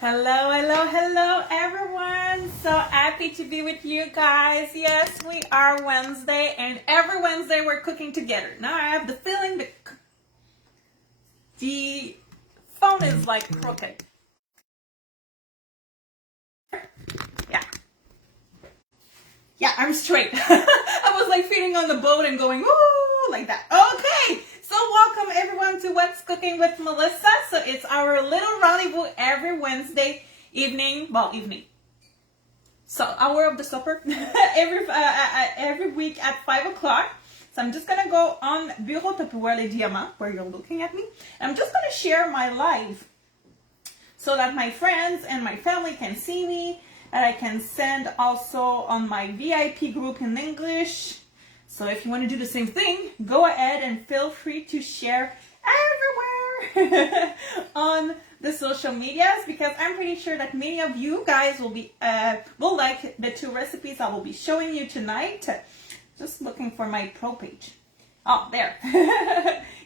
Hello, hello, hello, everyone. So happy to be with you guys. Yes, we are Wednesday, and every Wednesday we're cooking together. Now I have the feeling that the phone is like crooked. Yeah, I'm straight. I was like feeling on the boat and going, ooh, like that. Okay, so welcome everyone to What's Cooking with Melissa. So it's our little rendezvous every Wednesday evening. So hour of the supper every week at 5 o'clock. So I'm just gonna go on Bureau Tupperware Les Diamants, where you're looking at me. I'm just gonna share my live so that my friends and my family can see me, and I can send also on my VIP group in English. So if you want to do the same thing, go ahead and feel free to share everywhere on the social medias, because I'm pretty sure that many of you guys will like the two recipes I will be showing you tonight. Just looking for my pro page. Oh, there.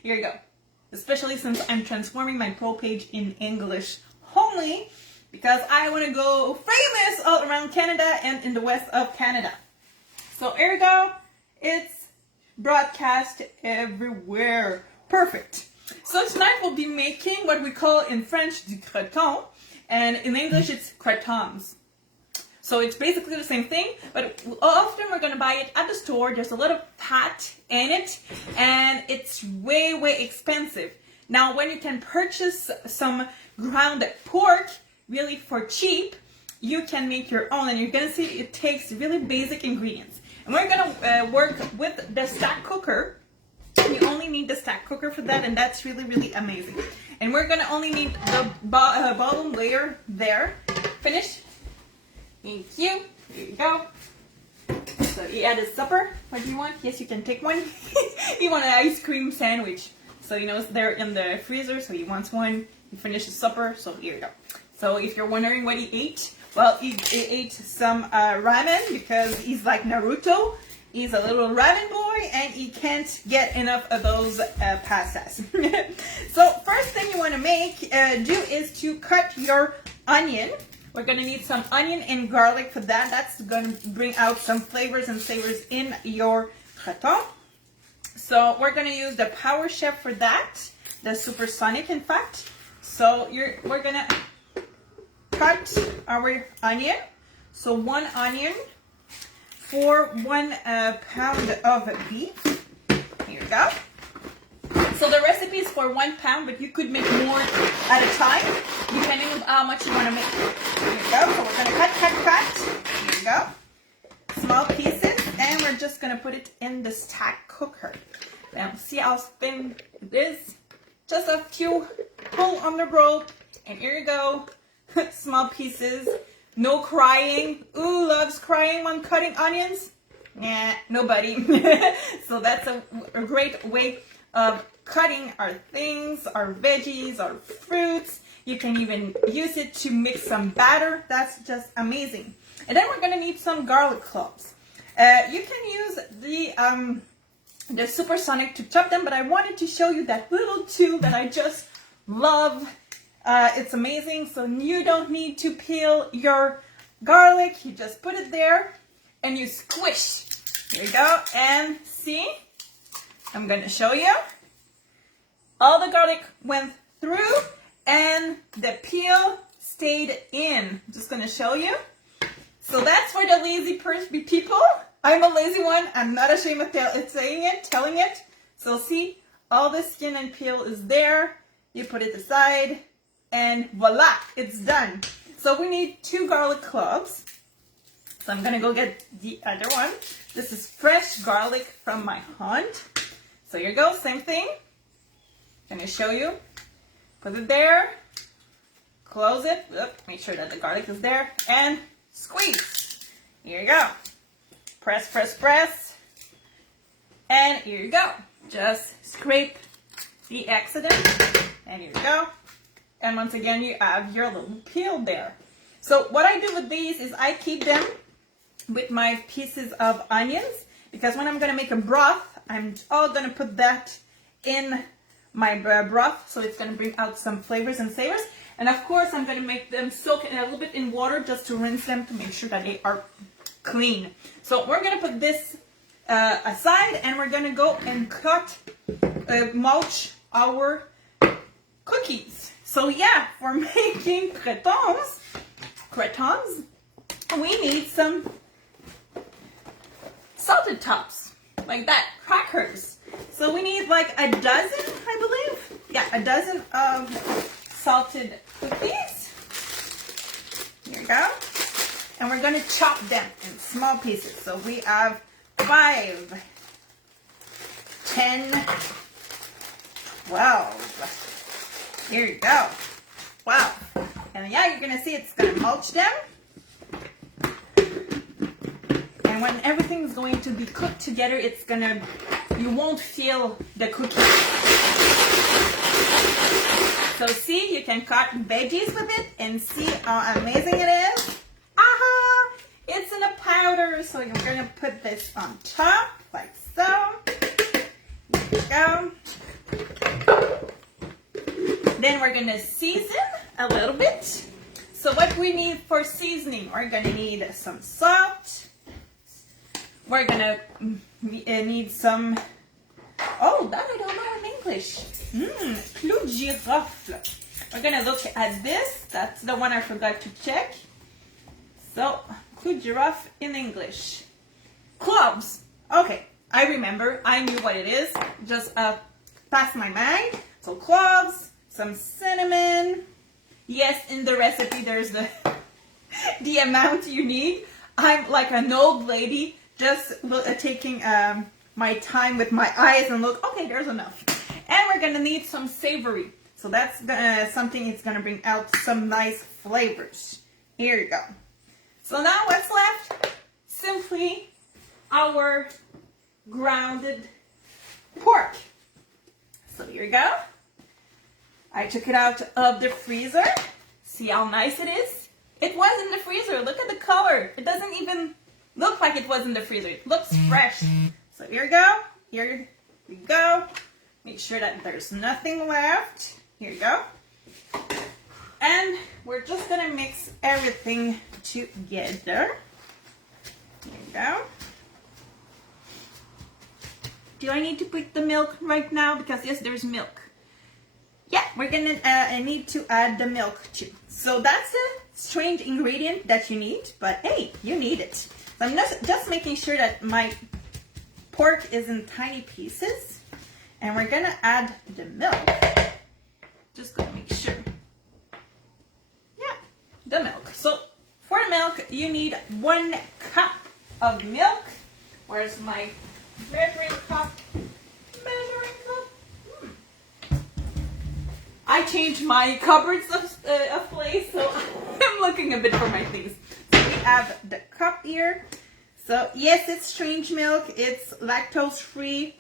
Here you go. Especially since I'm transforming my pro page in English only, because I want to go famous all around Canada and in the west of Canada. So here you go. It's broadcast everywhere. Perfect. So tonight we'll be making what we call in French du creton, and in English it's crotons. So it's basically the same thing, but often we're going to buy it at the store. There's a lot of fat in it, and it's way, way expensive. Now, when you can purchase some ground pork really for cheap, you can make your own, and you're going to see it takes really basic ingredients. And we're going to work with the stack cooker. You only need the stack cooker for that, and that's really, really amazing. And we're going to only need the bottom layer there. Finished? Thank you. Here you go. So he had his supper. What do you want? Yes, you can take one. You want an ice cream sandwich. So you know they're in the freezer, so he wants one. He finished his supper, so here you go. So if you're wondering what he ate, well, he ate some ramen, because he's like Naruto. He's a little ramen boy, and he can't get enough of those pastas. So first thing you want to do is to cut your onion. We're going to need some onion and garlic for that. That's going to bring out some flavors and savors in your creton. So we're going to use the Power Chef for that, the Supersonic, in fact. So we're going to cut our onion. So 1 onion for 1 pound of beef. Here we go. So the recipe is for 1 pound, but you could make more at a time, depending on how much you want to make. Here we go. So we're going to cut. Here we go. Small pieces, and we're just going to put it in the stack cooker. Now, see how thin it is? Just a few pull on the rope, and here you go. Small pieces. No crying. Ooh, loves crying when cutting onions? Yeah, nobody. So that's a great way of cutting our things, our veggies, our fruits. You can even use it to mix some batter. That's just amazing. And then we're going to need some garlic cloves. You can use the Supersonic to chop them, but I wanted to show you that little tool that I just love. It's amazing. So you don't need to peel your garlic. You just put it there and you squish. Here you go. And see, I'm going to show you. All the garlic went through and the peel stayed in. I'm just going to show you. So that's for the lazy people. I'm a lazy one. I'm not ashamed of telling it. So see, all the skin and peel is there. You put it aside, and voila, it's done. So we need 2 garlic cloves. So I'm going to go get the other one. This is fresh garlic from my hunt. So here you go, same thing. I'm going to show you. Put it there. Close it. Make sure that the garlic is there. And squeeze. Here you go. Press, press, press. And here you go. Just scrape the excess. And here you go. And once again, you have your little peel there. So what I do with these is I keep them with my pieces of onions, because when I'm going to make a broth, I'm all going to put that in my broth, so it's going to bring out some flavors and savors. And of course, I'm going to make them soak in a little bit in water just to rinse them to make sure that they are clean. So we're going to put this aside, and we're going to go and mulch our cookies. So yeah, for making crotons, we need some salted tops, like that, crackers. So we need like a dozen, I believe. Yeah, a dozen of salted cookies. Here we go. And we're going to chop them in small pieces. So we have 5, 10, 12. Here you go. Wow. And yeah, you're going to see it's going to mulch them. And when everything's going to be cooked together, it's going to, you won't feel the cookies. So see, you can cut veggies with it and see how amazing it is. Aha! It's in a powder, so you're going to put this on top, like so. Here we go. Then we're going to season a little bit. So what we need for seasoning, we're going to need some salt. We're going to need some, oh, that I don't know in English. Clou de girofle. We're going to look at this. That's the one I forgot to check. So, clou de girofle in English. Cloves. Okay, I remember. I knew what it is. Just passed my mind. So cloves, some cinnamon. Yes, in the recipe there's the amount you need. I'm like an old lady, just taking my time with my eyes and look, okay, there's enough. And we're gonna need some savory. So that's something that's gonna bring out some nice flavors. Here you go. So now what's left? Simply our grounded pork. So here you go. I took it out of the freezer. See how nice it is? It was in the freezer. Look at the color. It doesn't even look like it was in the freezer. It looks fresh. So here you go. Here we go. Make sure that there's nothing left. Here you go. And we're just gonna mix everything together. Here you go. Do I need to put the milk right now? Because yes, there's milk. Yeah, we're gonna need to add the milk too. So that's a strange ingredient that you need, but hey, you need it. So I'm just making sure that my pork is in tiny pieces, and we're gonna add the milk. Just gonna make sure. Yeah, the milk. So for milk, you need 1 cup of milk. Where's my measuring cup? Measuring cup. I changed my cupboards of place, so I'm looking a bit for my things. So we have the cup here. So yes, it's strange milk. It's lactose-free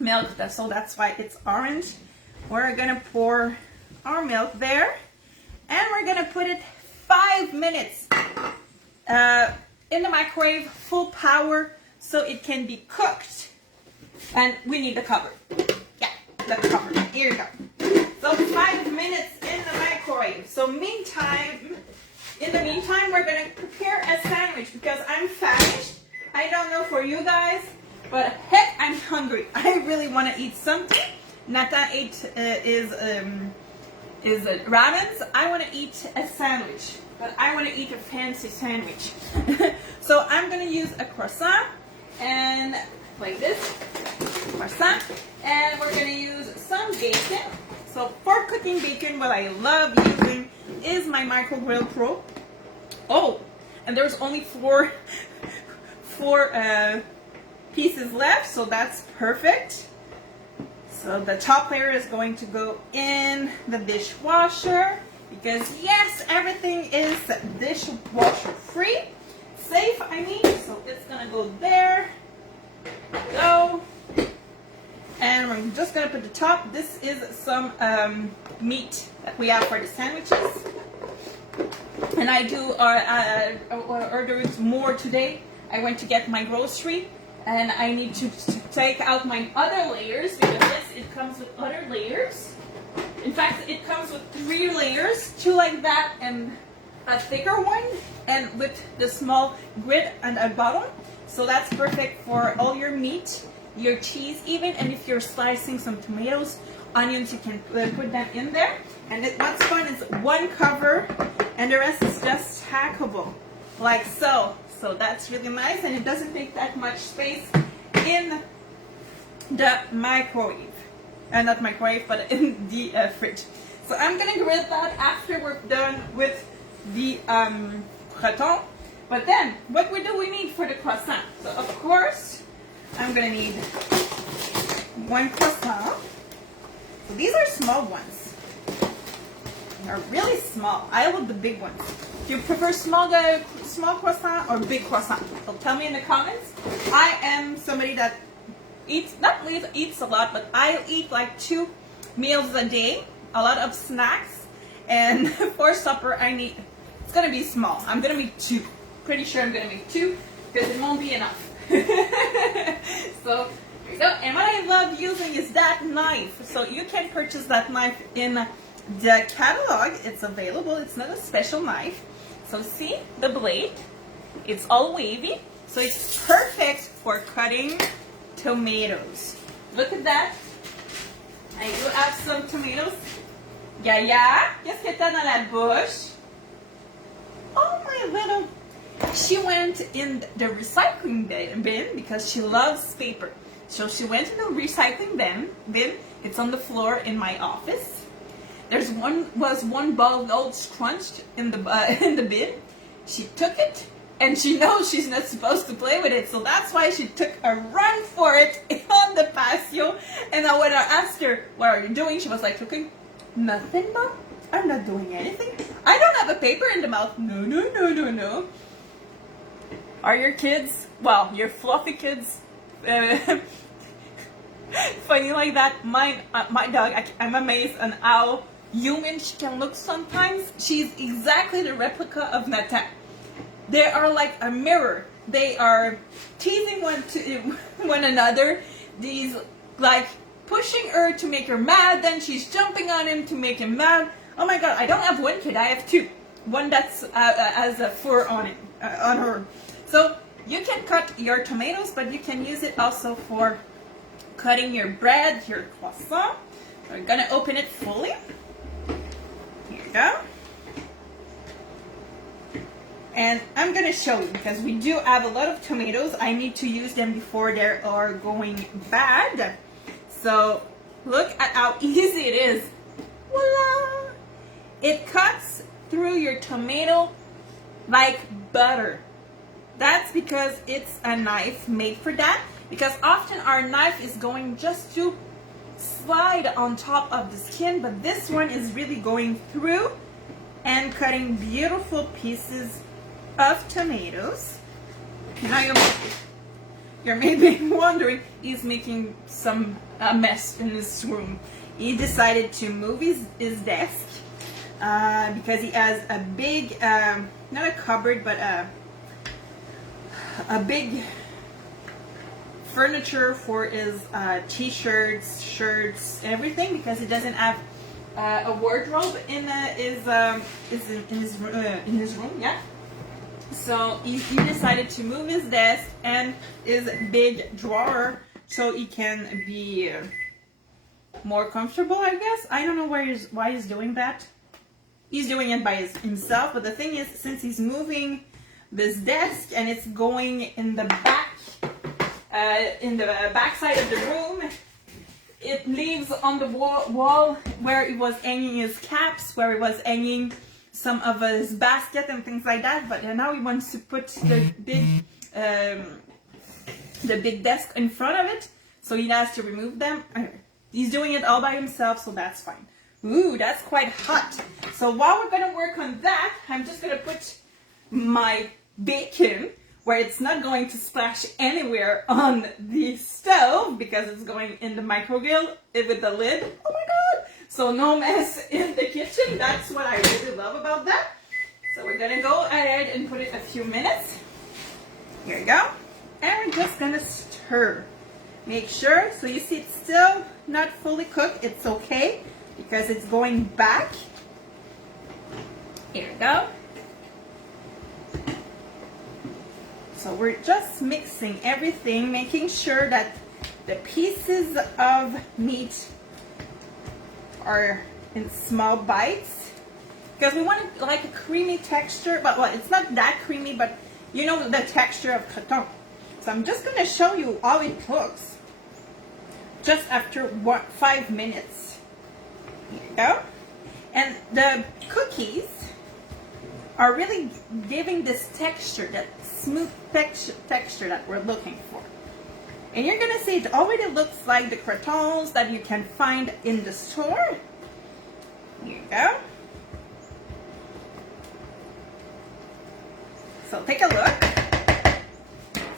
milk, so that's why it's orange. We're gonna pour our milk there, and we're gonna put it 5 minutes in the microwave, full power, so it can be cooked. And we need the cover. Yeah, the cover. Here you go. So 5 minutes in the microwave. So in the meantime, we're gonna prepare a sandwich because I'm famished. I don't know for you guys, but heck, I'm hungry. I really want to eat something. Nata ate is ramens. I want to eat a sandwich, but I want to eat a fancy sandwich. So I'm gonna use a croissant and like this croissant, and we're gonna use some bacon. So for cooking bacon, what I love using is my Micro Grill Pro. Oh, and there's only four pieces left, so that's perfect. So the top layer is going to go in the dishwasher because yes, everything is dishwasher free, safe. I mean, so it's gonna go there. Go. And we're just gonna put the top. This is some meat that we have for the sandwiches. And I do order more today. I went to get my grocery, and I need to take out my other layers because yes, it comes with other layers. In fact, it comes with 3 layers, 2 like that and a thicker one, and with the small grid and a bottom. So that's perfect for all your meat, your cheese even, and if you're slicing some tomatoes, onions, you can put them in there. And what's fun is one cover and the rest is just stackable, like so. So that's really nice, and it doesn't take that much space in the microwave. Not microwave, but in the fridge. So I'm gonna grill that after we're done with the creton. But then, what do we need for the croissant? So of course, I'm gonna need 1 croissant. So these are small ones. They're really small. I love the big ones. Do you prefer small croissant or big croissant? So tell me in the comments. I am somebody that eats a lot, but I eat like 2 meals a day, a lot of snacks, and for supper I need, it's gonna be small. I'm gonna make 2. Pretty sure I'm gonna make 2 because it won't be enough. So here you go. And what I love using is that knife. So you can purchase that knife in the catalog. It's available. It's not a special knife. So see the blade, it's all wavy, so it's perfect for cutting tomatoes. Look at that. I do have some tomatoes. Yaya, qu'est-ce que t'as dans la bouche? Oh, my little. She went in the recycling bin because she loves paper. So she went in the recycling bin. It's on the floor in my office. There's one ball all scrunched in the bin. She took it, and she knows she's not supposed to play with it, so that's why she took a run for it on the patio. And when I asked her, "What are you doing?" she was like, "Cooking." "Nothing, Mom. I'm not doing anything. I don't have a paper in the mouth." No. Are your kids, well, your fluffy kids, funny like that? My dog, I'm amazed on how human she can look sometimes. She's exactly the replica of Nathan. They are like a mirror. They are teasing one another. These like pushing her to make her mad, then she's jumping on him to make him mad. Oh my god, I don't have 1 kid, I have 2. One that's has a fur on it, on her. So you can cut your tomatoes, but you can use it also for cutting your bread, your croissant. We're gonna open it fully. Here you go. And I'm gonna show you because we do have a lot of tomatoes. I need to use them before they are going bad. So look at how easy it is. Voila! It cuts through your tomato like butter. That's because it's a knife made for that. Because often our knife is going just to slide on top of the skin, but this one is really going through and cutting beautiful pieces of tomatoes. Now you're maybe wondering, he's making a mess in his room. He decided to move his desk because he has a big, not a cupboard, but a big furniture for his t-shirts, shirts, everything, because he doesn't have a wardrobe in his room. Yeah. So he decided to move his desk and his big drawer so he can be more comfortable, I guess. I don't know why he's doing that. He's doing it by himself, but the thing is, since he's moving this desk and it's going in the back side of the room, it leaves on the wall where he was hanging his caps, where he was hanging some of his basket and things like that. But now he wants to put the big desk in front of it, so he has to remove them. He's doing it all by himself, so that's fine. Ooh, that's quite hot. So while we're gonna work on that, I'm just gonna put my bacon where it's not going to splash anywhere on the stove because it's going in the microwave with the lid. Oh my god! So no mess in the kitchen. That's what I really love about that. So we're gonna go ahead and put it a few minutes. Here you go. And we're just gonna stir. Make sure, so you see it's still not fully cooked. It's okay. because it's going back. Here we go. So we're just mixing everything, making sure that the pieces of meat are in small bites, because we want it like a creamy texture, but well, it's not that creamy, but you know the texture of creton. So I'm just going to show you how it looks just after 5 minutes. Here you go. And the cookies are really giving this texture, that smooth texture that we're looking for. And you're gonna see it already looks like the crotons that you can find in the store. Here you go. So take a look.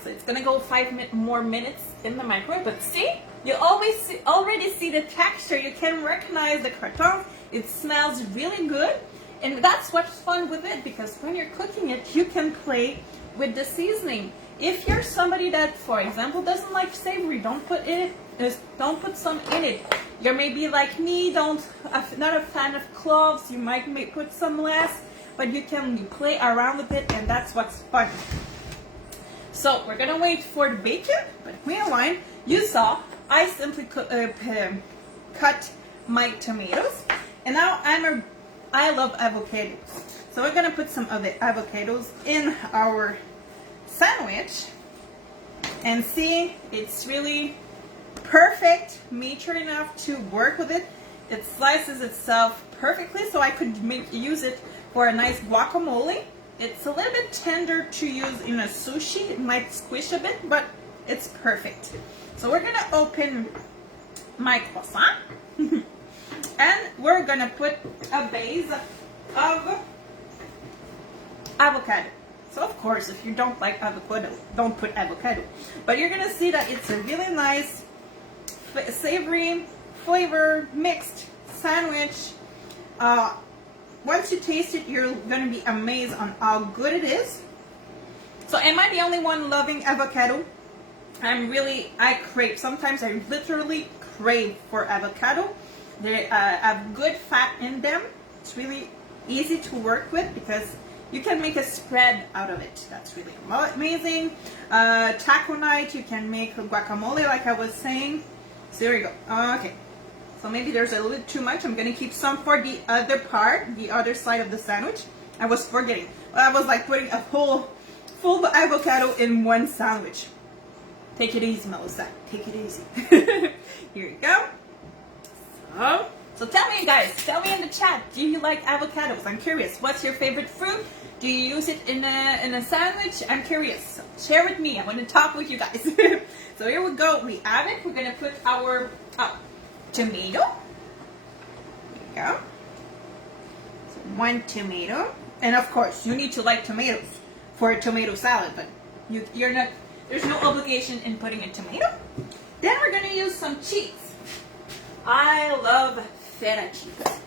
So it's gonna go 5 more minutes in the microwave, but see, you already see the texture. You can recognize the croissant. It smells really good, and that's what's fun with it, because when you're cooking it, you can play with the seasoning. If you're somebody that, for example, doesn't like savory, don't put some in it. You may be like me, not a fan of cloves. You might put some less, but you can play around with it, and that's what's fun. So we're gonna wait for the bacon, but meanwhile, you saw I simply cut my tomatoes, and now I love avocados. So we're gonna put some of the avocados in our sandwich, and see, it's really perfect, mature enough to work with it. It slices itself perfectly, so I could use it for a nice guacamole. It's a little bit tender to use in a sushi. It might squish a bit, but it's perfect. So we're gonna open my croissant and we're gonna put a base of avocado. So of course, if you don't like avocado, don't put avocado. But you're gonna see that it's a really nice, savory, flavor mixed sandwich. Once you taste it, you're gonna be amazed on how good it is. So am I the only one loving avocado? Sometimes I literally crave for avocado. They have good fat in them. It's really easy to work with because you can make a spread out of it. That's really amazing. Taco night, you can make a guacamole like I was saying. So there you go. Okay. So maybe there's a little bit too much. I'm going to keep some for the other part, the other side of the sandwich. I was forgetting. I was like putting a full avocado in one sandwich. Take it easy, Melissa. Take it easy. Here you go. So tell me, guys, tell me in the chat, do you like avocados? I'm curious. What's your favorite fruit? Do you use it in a sandwich? I'm curious. Share with me. I want to talk with you guys. So here we go. We have it. We're going to put our tomato. There you go. So 1 tomato. And of course, you need to like tomatoes for a tomato salad, but there's no obligation in putting a tomato. Then we're going to use some cheese. I love feta cheese.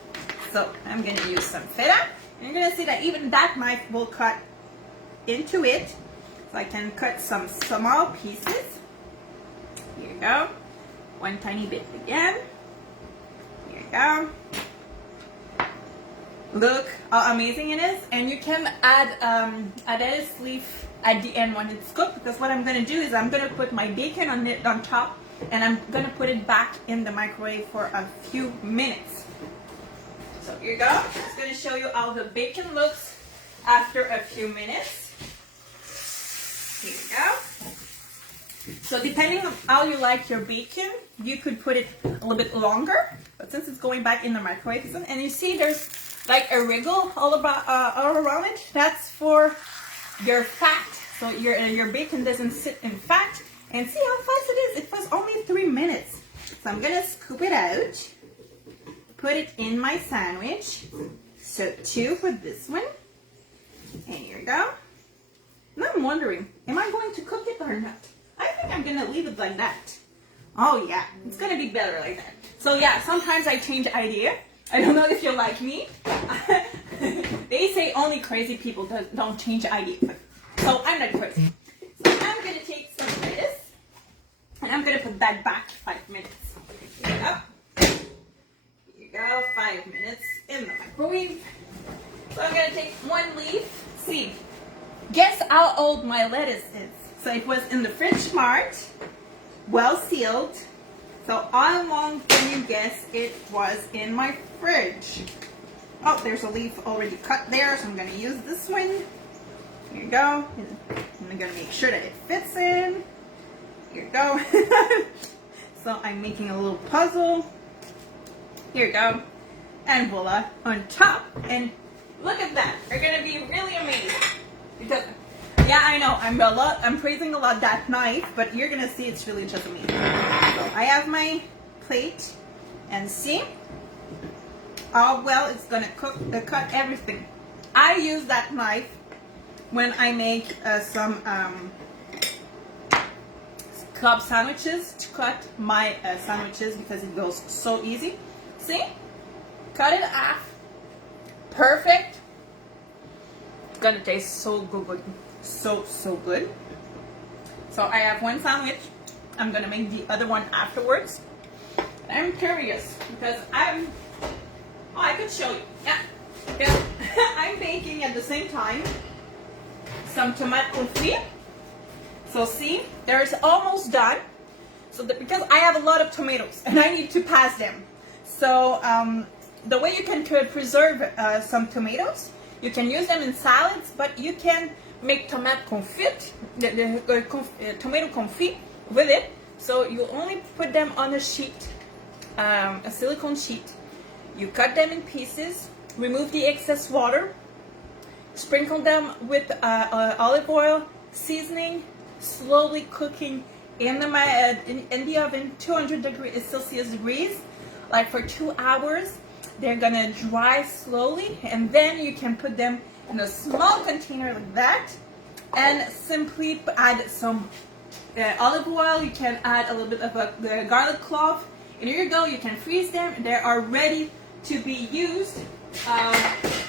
So I'm going to use some feta. And you're going to see that even that knife will cut into it. So I can cut some small pieces. Here you go. One tiny bit again. Here you go. Look how amazing it is. And you can add a lettuce leaf at the end when it's cooked, because what I'm going to do is I'm going to put my bacon on top, and I'm going to put it back in the microwave for a few minutes. So here you go. I'm just going to show you how the bacon looks after a few minutes. Here you go. So depending on how you like your bacon, you could put it a little bit longer, but since it's going back in the microwave, and you see there's like a wriggle all around it, that's for your fat. So your bacon doesn't sit in fat. And see how fast it is? It was only 3 minutes. So I'm gonna scoop it out, put it in my sandwich. So 2 for this one. And here you go. And I'm wondering, am I going to cook it or not? I think I'm gonna leave it like that. Oh yeah, it's gonna be better like that. So yeah, sometimes I change idea. I don't know if you're like me. They say only crazy people don't change idea. So I'm not crazy. So I'm gonna take some of this, and I'm gonna put that back 5 minutes. Here you go. Here you go. 5 minutes in the microwave. So I'm gonna take one leaf. See, guess how old my lettuce is. So it was in the French Mart, well sealed. So how long can you guess it was in my fridge? Oh, there's a leaf already cut there, so I'm gonna use this one. Here you go. I'm gonna make sure that it fits in. Here you go. So I'm making a little puzzle. Here you go. And voila, on top. And look at that. You're gonna be really amazed. Because, yeah, I know, I'm praising a lot that knife, but you're gonna see it's really just amazing. So I have my plate, and see how well it's gonna cut everything. I use that knife when I make some club sandwiches to cut my sandwiches because it goes so easy. See? Cut it off. Perfect. It's gonna taste so good. So good. So I have one sandwich. I'm gonna make the other one afterwards. I'm curious because I could show you. Yeah. I'm baking at the same time some tomate confit. So see, there's almost done. So because I have a lot of tomatoes and I need to pass them. So the way you can preserve some tomatoes, you can use them in salads, but you can make tomate confit, tomato confit with it. So you only put them on a sheet, a silicone sheet. You cut them in pieces, remove the excess water, sprinkle them with olive oil, seasoning, slowly cooking in the oven, 200 Celsius degrees, like for 2 hours. They're gonna dry slowly, and then you can put them in a small container like that, and simply add some olive oil. You can add a little bit of a garlic clove, and here you go. You can freeze them. They are ready to be used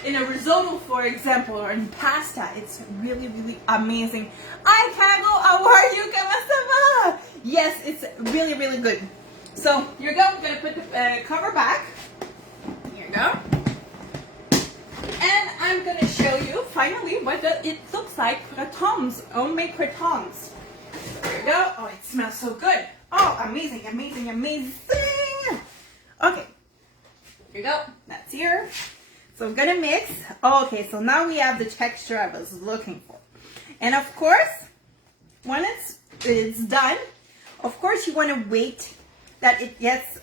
in a risotto, for example, or in pasta. It's really, really amazing. Hi, Kago, how are you? Comment ça va? Yes, it's really, really good. So here you go. I'm gonna put the cover back. Here you go. And I'm gonna show you finally what it looks like. Croissants, homemade croissants. There you go. Oh, it smells so good. Oh, amazing, amazing, amazing. Okay. Here you go. That's here. So I'm gonna mix. Oh, okay, so now we have the texture I was looking for. And of course, when it's done, of course you want to wait that it gets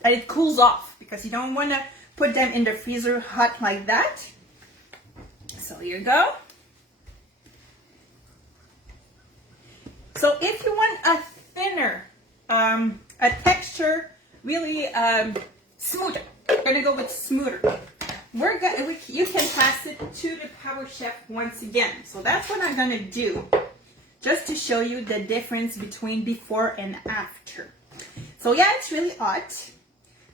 that it cools off, because you don't want to put them in the freezer hot like that. So here you go. So if you want a thinner, a texture really smoother, we're gonna go with smoother. You can pass it to the Power Chef once again. So that's what I'm gonna do, just to show you the difference between before and after. So yeah, it's really hot.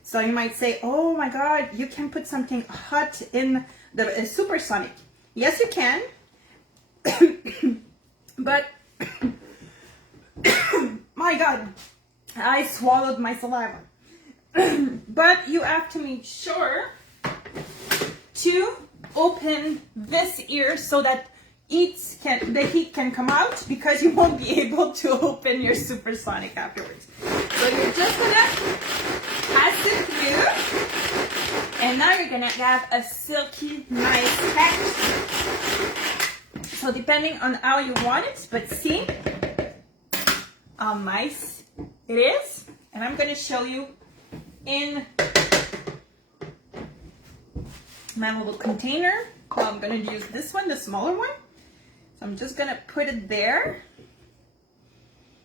So you might say, oh my God, you can put something hot in the supersonic. Yes, you can. But my God, I swallowed my saliva. But you have to make sure to open this ear so that the heat can come out, because you won't be able to open your supersonic afterwards. So you're just gonna pass it through, and now you're gonna have a silky, nice texture. So depending on how you want it, but see how nice it is. And I'm gonna show you in my little container. Well, I'm gonna use this one, the smaller one. So I'm just gonna put it there.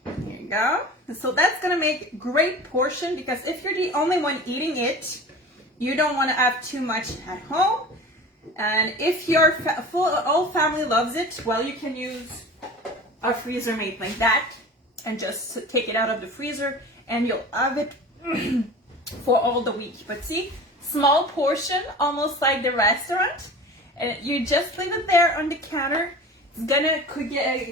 Here you go. So that's gonna make great portion, because if you're the only one eating it, you don't want to have too much at home. And if your whole family loves it, well, you can use a freezer made like that and just take it out of the freezer, and you'll have it for all the week. But see, small portion, almost like the restaurant, and you just leave it there on the counter. It's gonna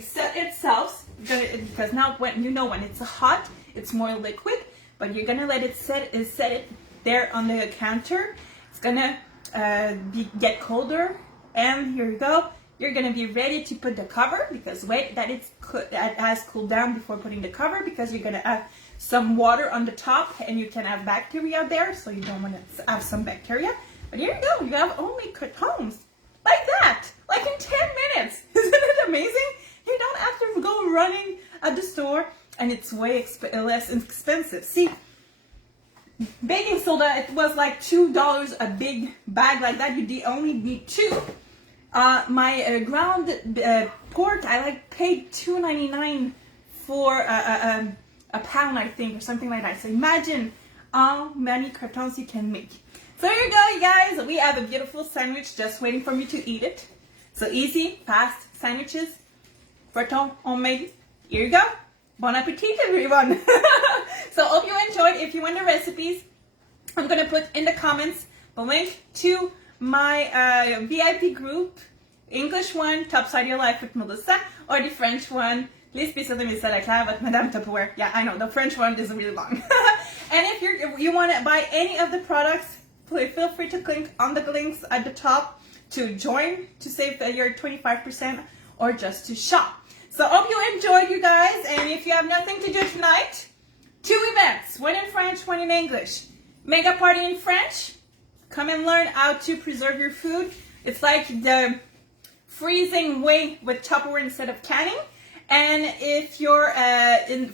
set itself, because now when it's hot, it's more liquid. but you're gonna let it set it there on the counter. It's gonna get colder, and here you go. You're gonna be ready to put the cover, because wait that it has cooled down before putting the cover, because you're gonna add some water on the top and you can have bacteria there, so you don't want to have some bacteria. But here you go, you have only croutons like that, like in 10 minutes. Isn't it amazing? You don't have to go running at the store, and it's way less expensive. See, baking soda, it was like $2 a big bag like that. You only need 2. My ground pork, I paid $2.99 for a pound, I think, or something like that. So imagine how many croutons you can make. So here you go, you guys. We have a beautiful sandwich just waiting for me to eat it. So easy, fast sandwiches, croutons homemade. Here you go. Bon appetit, everyone. So hope you enjoyed. If you want the recipes, I'm going to put in the comments the link to my VIP group, English one, Top Side of Your Life with Melissa, or the French one, Les Spéciaux de Melissa Leclerc with Madame Tupperware. Yeah, I know, the French one is really long. And if you want to buy any of the products, please feel free to click on the links at the top to join, to save your 25%, or just to shop. So hope you enjoyed, you guys. And if you have nothing to do tonight, 2 events, one in French, one in English. Mega party in French. Come and learn how to preserve your food. It's like the freezing way with Tupperware instead of canning. And if you're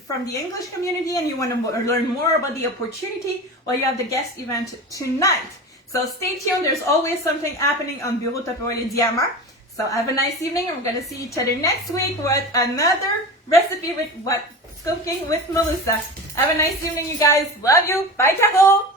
from the English community and you want to learn more about the opportunity, well, you have the guest event tonight. So stay tuned. There's always something happening on Bureau Tupperware Les Diamants. So have a nice evening, and we're going to see each other next week with another recipe with What's Cooking with Melissa. Have a nice evening, you guys. Love you. Bye, Carol.